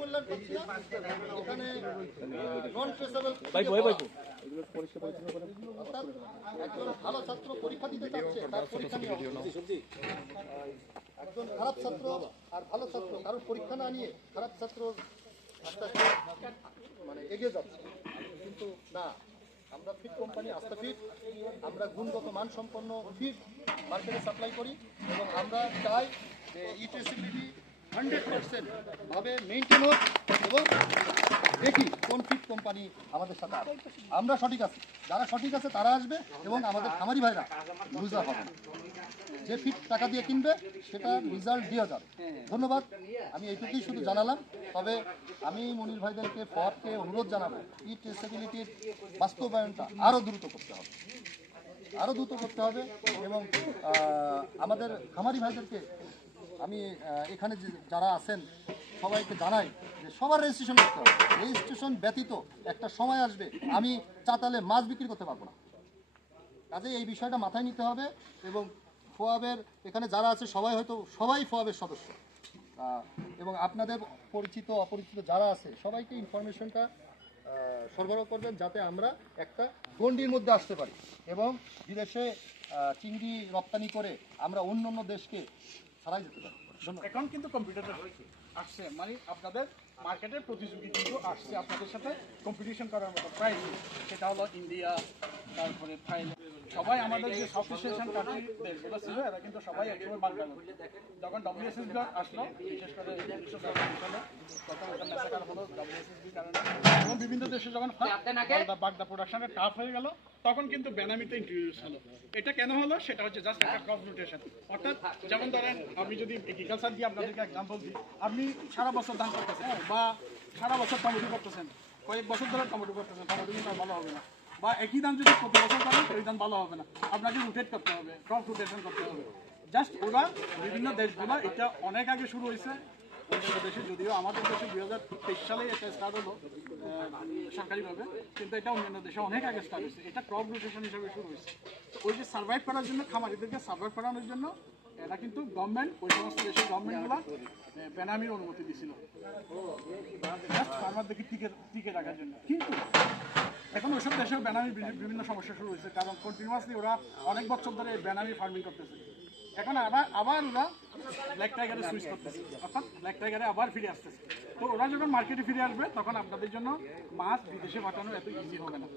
মূল্যায়ন করছি না, এখানে নন ট্রেসেবল অর্থাৎ একজন ভালো ছাত্র পরীক্ষা দিতে চাচ্ছে, তার পরীক্ষা নিয়ে একজন খারাপ ছাত্র আর ভালো ছাত্র কারোর পরীক্ষা না নিয়ে খারাপ ছাত্র আস্তে আস্তে মানে এগিয়ে যাচ্ছে। কিন্তু না, আমরা ফিট কোম্পানি, আস্থা ফিট, আমরা গুণগত মানসম্পন্ন ফিট মার্কেটে সাপ্লাই করি এবং আমরা চাই যে ট্রেসিবিলিটি 100% ভাবে মেনটেন হোক এবং দেখি কোন ফিট কোম্পানি আমাদের সাথে আসবে। আমরা সঠিক আছি, যারা সঠিক আছে তারা আসবে এবং আমাদের খামারি ভাইরা লুজার হবে না। যে ফিট টাকা দিয়ে কিনবে সেটা রেজাল্ট দিয়ে যাবে। ধন্যবাদ, আমি এইটুকুই শুধু জানালাম। তবে আমি মনির ভাইদেরকে ফরকে অনুরোধ জানাবো, ট্রেসেবিলিটির বাস্তবায়নটা আরও দ্রুত করতে হবে, আরও দ্রুত করতে হবে এবং আমাদের খামারি ভাইদেরকে আমি এখানে যারা আছেন সবাইকে জানাই যে সবার রেজিস্ট্রেশন করতে হবে। রেজিস্ট্রেশন ব্যতীত একটা সময় আসবে আমি চাতালে মাছ বিক্রি করতে পারবো না। কাজে এই বিষয়টা মাথায় নিতে হবে এবং ফোয়াবের এখানে যারা আছে সবাই ফোয়াবের সদস্য এবং আপনাদের পরিচিত অপরিচিত যারা আছে সবাইকে ইনফরমেশনটা সরবরাহ করবেন যাতে আমরা একটা গণ্ডির মধ্যে আসতে পারি এবং বিদেশে চিংড়ি রপ্তানি করে আমরা অন্য অন্য দেশকে ছাড়াই যেতে পারি। এখন কিন্তু কম্পিউটার আসছে, মানে আপনাদের মার্কেটের প্রতিযোগী কিন্তু আসছে আপনাদের সাথে কম্পিটিশন করার মতো প্রাইস। সেটা হলো ইন্ডিয়া, তারপরে থাইল্যান্ড, সবাই আমাদের যে সাউথ এশিয়ান কান্ট্রি দেশগুলো ছিল এরা কিন্তু সবাই একসময় বাংলা করছে। যখন WSSB আসলো, বিশেষ করে 1947 সালে প্রথম এটা মেসাকার হলো WSSB কারণে, এবং বিভিন্ন দেশে যখন বাগদা প্রোডাকশনের টাফ হয়ে গেল তখন কিন্তু বেনামিতে ইন্ট্রোডিউস হলো। এটা কেন হলো সেটা হচ্ছে জাস্ট একটা ক্রপ রোটেশন। অর্থাৎ যেমন ধরেন আমি যদি এগ্রিকালচার দিয়ে আপনাদেরকে এক্সাম্পল দিই, আপনি সারা বছর ধান করতেছেন বা সারা বছর টমেটো করতেছেন, কয়েক বছর ধরে টমেটো করতেছেন, টমেটো কিন্তু ভালো হবে না। বা একই ধান যদি প্রতি বছর করেন ওই ধান ভালো হবে না, আপনাকে রোটেট করতে হবে, ক্রপ রোটেশন করতে হবে। জাস্ট ওরা বিভিন্ন দেশগুলো এটা অনেক আগে শুরু হয়েছে অন্যান্য দেশে, যদিও আমাদের দেশে 2023 সালে এটা স্টার্ট হলো সরকারিভাবে, কিন্তু এটা অন্যান্য দেশে অনেক আগে স্টার্ট হয়েছে। এটা ক্রপ রোটেশন হিসেবে শুরু হয়েছে। তো ওই যে সার্ভাইভ করার জন্য, খামারিদেরকে সার্ভাইভ করানোর জন্য এরা কিন্তু গভর্নমেন্ট, ওই সমস্ত দেশের গভর্নমেন্টগুলো বেনামির অনুমতি দিয়েছিল জাস্ট ফার্মারদেরকে টিকে রাখার জন্য। কিন্তু এখন ওইসব দেশেও বেনামি বিভিন্ন সমস্যা শুরু হয়েছে, কারণ কন্টিনিউয়াসলি ওরা অনেক বছর ধরে বেনামি ফার্মিং করতেছে। এখন আবার ওরা ব্ল্যাক টাইগারে সুইচ করতেছে, অর্থাৎ ব্ল্যাক টাইগারে আবার ফিরে আসতেছে। তো ওরা যখন মার্কেটে ফিরে আসবে তখন আপনাদের জন্য মাছ বিদেশে পাঠানো এত ইজি হবে না।